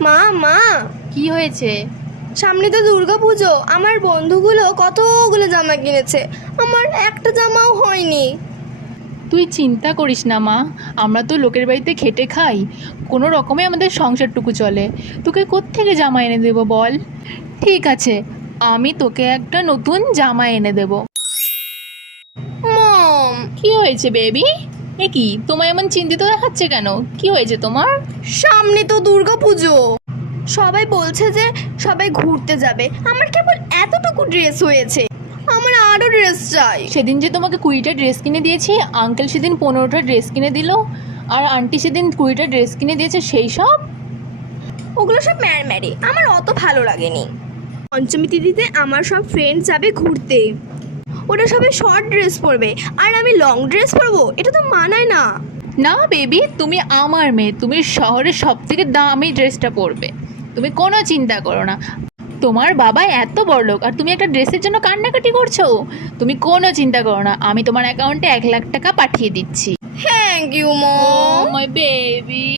মা মা। কি হয়েছে? সামনে তো দুর্গা পুজো। আমার বন্ধুগুলো কতগুলো জামা কিনেছে। আমার একটা জামাও হয়নি। তুই চিন্তা করিস না মা। আমরা তো লোকের বাড়িতে খেটে খাই। কোনো রকমে আমাদের সংসারটুকু চলে। তোকে কোত্থেকে জামা এনে দেবো বল? ঠিক আছে আমি তোকে একটা নতুন জামা এনে দেব। মম। কি হয়েছে বেবি? এ কি তোমায় এমন চিন্তিত দেখাচ্ছে কেন? কি হয়েছে তোমার? সামনে তো দুর্গা পুজো সবাই বলছে যে সবাই ঘুরতে যাবে। আমার কেবল এতটুকু ড্রেস হয়েছে। আমার আরও ড্রেস চাই। সেদিন যে তোমাকে কুড়িটা ড্রেস কিনে দিয়েছি আঙ্কেল সেদিন পনেরোটা ড্রেস কিনে দিল আর আন্টি সেদিন কুড়িটা ড্রেস কিনে দিয়েছে সেই সব? ওগুলো সব ম্যারম্যারি আমার অত ভালো লাগেনি। পঞ্চমী তিথিতে আমার সব ফ্রেন্ড যাবে ঘুরতে। ওরা সবাই শর্ট ড্রেস পরবে। আর আমি লং ড্রেস পরবো? এটা তো মানায় না। না বেবি তুমি আমার মেয়ে তুমি শহরের সব থেকে দামি ড্রেসটা পরবে। তুমি কোনো চিন্তা করো না। তোমার বাবা এত বড় লোক আর তুমি একটা ড্রেসের জন্য কান্নাকাটি করছ? তুমি কোনো চিন্তা করো না আমি তোমার অ্যাকাউন্টে এক লাখ টাকা পাঠিয়ে দিচ্ছি। Thank you mom my baby